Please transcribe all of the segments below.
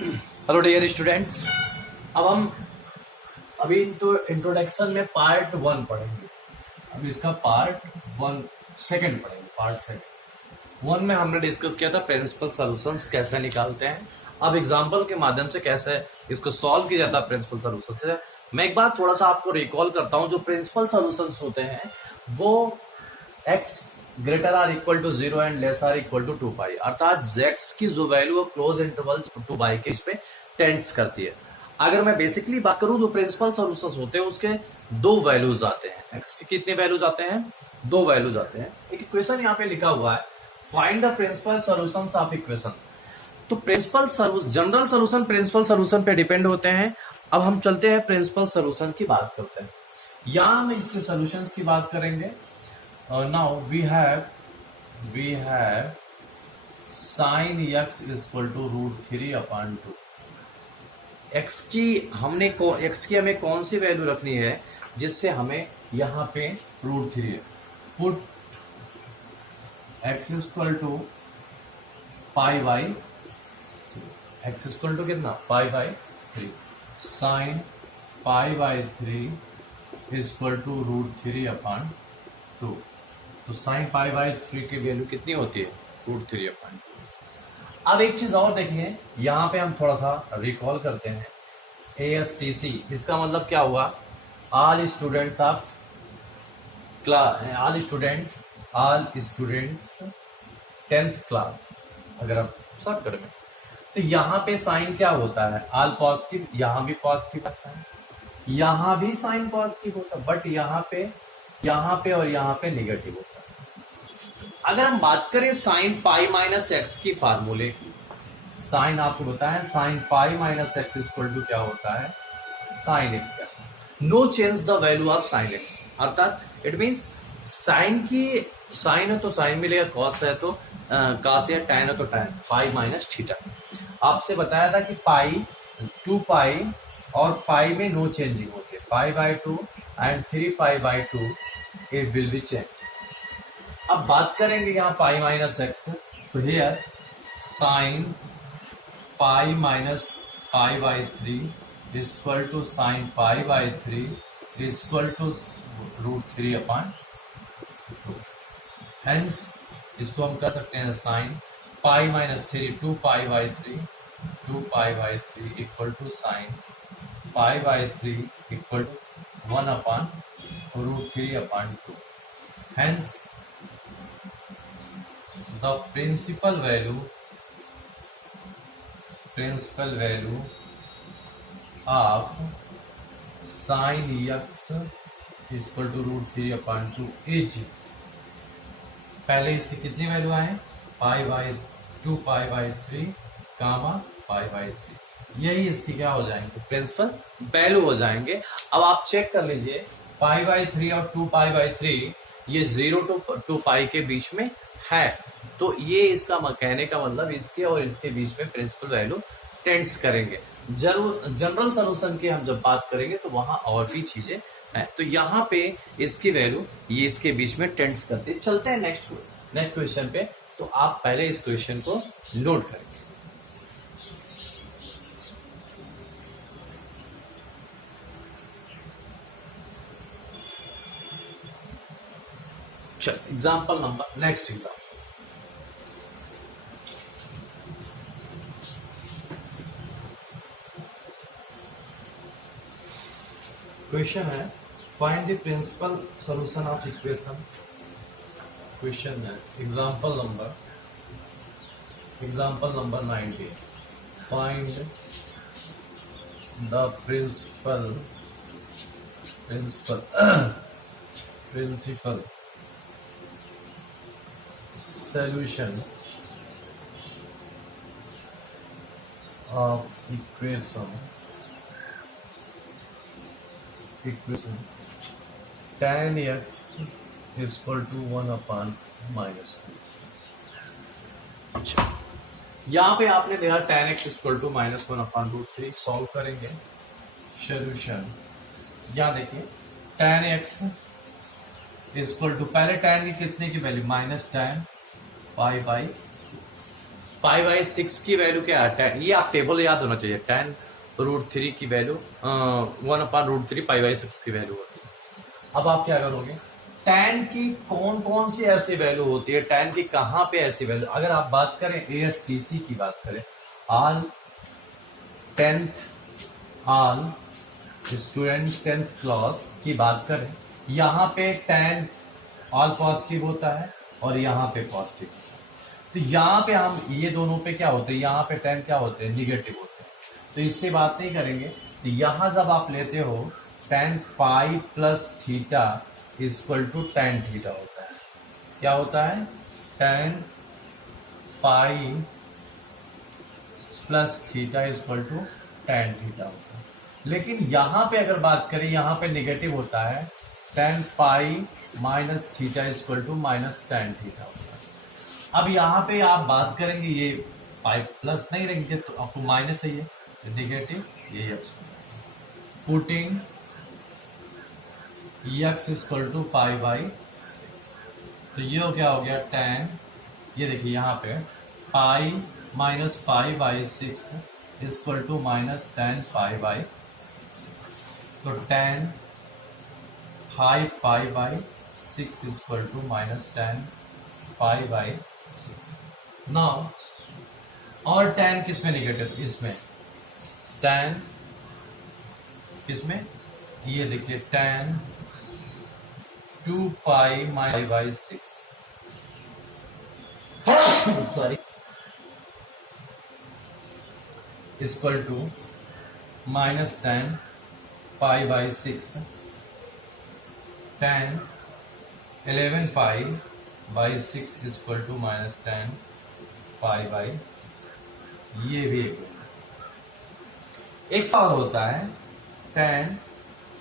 Hello dear students. अब हम अभी तो इंट्रोडक्शन में पार्ट 1 पढ़ेंगे। अब इसका पार्ट 1 सेकंड पढ़ेंगे। पार्ट सेकंड 1 में हमने डिस्कस किया था प्रिंसिपल सॉल्यूशंस कैसे निकालते हैं। अब एग्जांपल के माध्यम से कैसे इसको सॉल्व किया जाता है प्रिंसिपल सॉल्यूशन से। मैं एक बार थोड़ा सा आपको रिकॉल करता हूं। जो प्रिंसिपल सॉल्यूशंस होते हैं वो x greater or equal to 0 and less or equal to 2 pi, अर्थात z की जो वैल्यू है क्लोज इंटरवल 2 पाई के इस पे टेंड्स करती है। अगर मैं बेसिकली बात करूं जो प्रिंसिपल सॉल्यूशंस होते हैं उसके दो वैल्यूज आते हैं। x के कितने वैल्यूज आते हैं? दो वैल्यूज आते हैं। एक इक्वेशन यहाँ पे लिखा हुआ है, find the principal solutions of equation. तो principal general solution principal solution पे डिपेंड होते हैं। अब हम चलते हैं प्रिंसिपल सॉल्यूशन की बात करते हैं। यहां हम इसके सॉल्यूशंस की बात करेंगे। Now we have sin x is equal to √3/2। x की हमें कौन सी वैल्यू रखनी है जिससे हमें यहाँ पे √3 put x is equal to x is equal to कितना π/3 sin π/3 is equal to √3/2। तो साइन π/3 की वैल्यू कितनी होती है? √3/2। अब एक चीज और देखिए, यहां पे हम थोड़ा सा रिकॉल करते हैं। ASTC इसका मतलब क्या हुआ? All students of class, all students 10th class. अगर हम शॉर्टकट में तो यहाँ पे साइन क्या होता है? ऑल पॉजिटिव, यहाँ भी पॉजिटिव साइन, यहाँ भी साइन पॉजिटिव होता है, बट यहाँ पे और यहाँ पे निगेटिव होता है। अगर हम बात करें साइन π-x की फार्मूले की, साइन आपको बताया साइन π-x इक्वल टू क्या होता है? साइन x का no change the value of sine x, अर्थात इट मींस साइन है तो साइन मिलेगा, कॉस है तो कॉस, या टैन है तो टैन, π-θ। आपसे बताया था कि पाई 2 पाई और पाई में नो चेंजिंग होती है, π/2 and 3π/2 it will be change. अब बात करेंगे यहाँ π-x, तो here sine π-π/3 equal to sine π/3 equal to √3/2। Hence इसको हम कर सकते हैं sine π-3 2π/3 equal to sine π/3 equal to 1/√3/2। Hence, the principal value of sin x equal to √3/2 is, पहले इसकी कितनी वैल्यू आए? π/2 π/3 कामा π/3, यही इसकी क्या हो जाएंगे? प्रिंसिपल वैल्यू हो जाएंगे। अब आप चेक कर लीजिए π/3 और 2π/3 ये 0 to 2π के बीच में है, तो ये इसका कहने का मतलब इसके और इसके बीच में प्रिंसिपल वैल्यू टेंड्स करेंगे। जनरल सॉल्यूशन की हम जब बात करेंगे तो वहां और भी चीजें हैं, तो यहाँ पे इसकी वैल्यू ये इसके बीच में टेंड्स करते। चलते हैं नेक्स्ट क्वेश्चन पे। तो आप पहले इस क्वेश्चन को नोट करेंगे। चल example number, next example. Question है find the principal solution of equation. Question है example number 90। Find the principal solution of equation tan x is equal to 1/-2। अच्छा, यहाँ पे आपने देखा tan x is equal to -1/√3। Solve करेंगे solution. यहाँ देखिए tan x is equal to, पहले tan की कितने की वैल्यू? -tan π/6। पाई बाई 6 की वैल्यू क्या है, 10, ये आप टेबल याद होना चाहिए, 10√3 की वैल्यू 1/√3 पाई बाई 6 की वैल्यू होती है। अब आप क्या करोगे, tan की कौन कौन सी ऐसी वैल्यू होती है, tan की कहां पे ऐसी वैल्यू, अगर आप बात करें ASTC की बात करें, all 10th all student 10th class की बात करें, यहाँ पे tan ऑल पॉजिटिव होता है और यहाँ पे पॉजिटिव होता है। तो यहाँ पे हम ये दोनों पे क्या होते हैं, यहाँ पे tan क्या होते हैं, निगेटिव होते हैं, तो इससे बात नहीं करेंगे। तो यहाँ जब आप लेते हो tan pi plus theta equal to tan theta होता है, क्या होता है, tan pi plus theta equal to tan theta होता है। लेकिन यहां पे अगर बात करें, यहां पे नेगेटिव होता है, tan pi minus theta equal to minus tan theta होता है। अब यहां पे आप बात करेंगे, ये पाई प्लस नहीं रहेंगे तो आपको माइनस है, ये नेगेटिव, ये x, putting x equal to pi by 6, तो ये क्या हो गया tan, ये देखिए यहाँ पे pi minus pi by 6 equal to minus tan pi by 6, तो tan 5 pi by 6 equal to minus tan pi by 6। Now और tan किसमें निगेटिव, इसमें tan किसमें, ये देखिए tan 2 pi my by 6 sorry equal to minus tan pi by 6, tan 11 pi by 6 equal to minus tan pi by 6, ये भी एक और होता है tan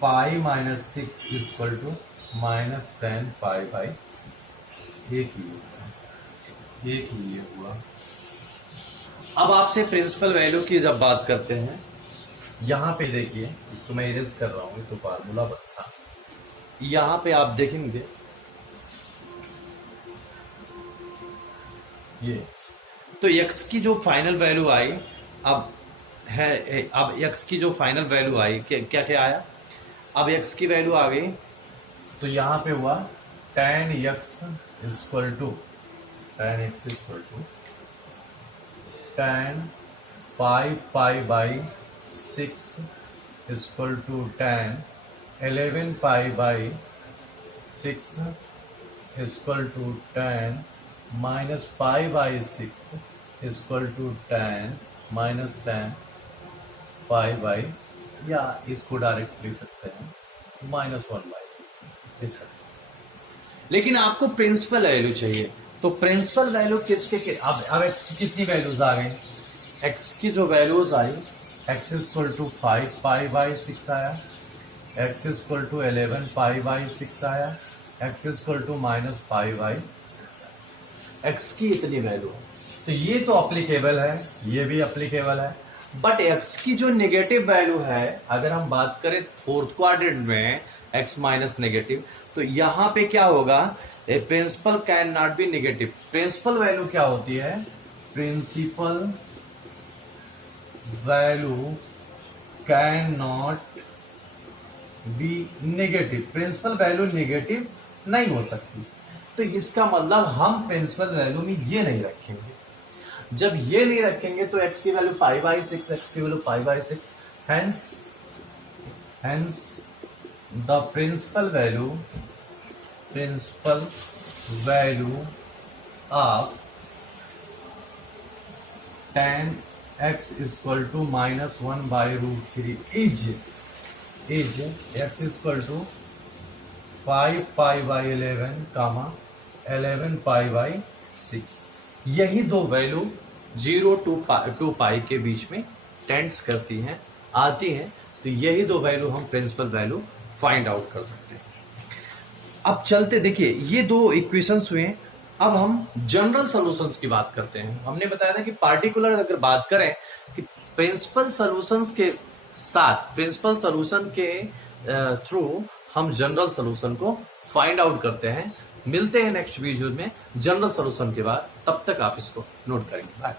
pi minus 6 equal to minus tan pi by 6, एक ही होता है, एक ही ये हुआ। अब आपसे प्रिंसिपल वैल्यू की जब बात करते हैं, यहां पे देखिए, इसको मैं इरेज कर रहा हूं, तो फार्मूला था, यहां पे आप देखेंगे ये, तो x की जो फाइनल वैल्यू आई, अब है, अब x की जो फाइनल वैल्यू आई, क्या क्या आया, अब x की वैल्यू आ गई, तो यहां पे हुआ tan x equal to tan 5 pi by 6 equal to tan 11 pi by 6 equal to tan minus pi by 6 equal to tan minus tan pi by, या इसको डायरेक्ट लिख सकते हैं -1/2 इस। लेकिन आपको प्रिंसिपल वैल्यू चाहिए, तो प्रिंसिपल वैल्यू किसके, अब x की कितनी वैल्यूज आ गई, x की जो वैल्यूज आई, x equal to 5 pi by 6 आया, x equal to 11 pi by 6 आया, x equal to minus pi by 6 आया, x की इतनी वैल्यू है, तो ये तो अप्लीकेबल है, ये भी अप्लीकेबल है। बट x की जो नेगेटिव वैल्यू है, अगर हम बात करें फोर्थ क्वाड्रेंट में x माइनस नेगेटिव, तो यहां पे क्या होगा, a principal can not be negative. Principal value क्या होती है, principal value can not be negative, principal value negative नहीं हो सकती, तो इसका मतलब हम प्रिंसिपल वैल्यू में ये नहीं रखेंगे। जब ये नहीं रखेंगे तो x की वैल्यू पाई बाई 6, x की value pi by 6, hence the principal value of tan x equal to -1/√3 is x equal to 5 pi by 11 comma 11 pi by 6। यही दो वैल्यू 0 to पाई के बीच में टेंड्स करती हैं, आती हैं, तो यही दो वैल्यू हम प्रिंसिपल वैल्यू फाइंड आउट कर सकते हैं। अब चलते, देखिए ये दो इक्वेशंस हुए, अब हम जनरल सॉल्यूशंस की बात करते हैं। हमने बताया था कि पार्टिकुलर अगर बात करें कि प्रिंसिपल सॉल्यूशंस के साथ, प्रिंसिपल सॉल्यूशन के थ्रू हम जनरल सॉल्यूशन को फाइंड आउट करते हैं। मिलते हैं नेक्स्ट वीडियो में जनरल सॉल्यूशन के बाद, तब तक आप इसको नोट करेंगे। बाय।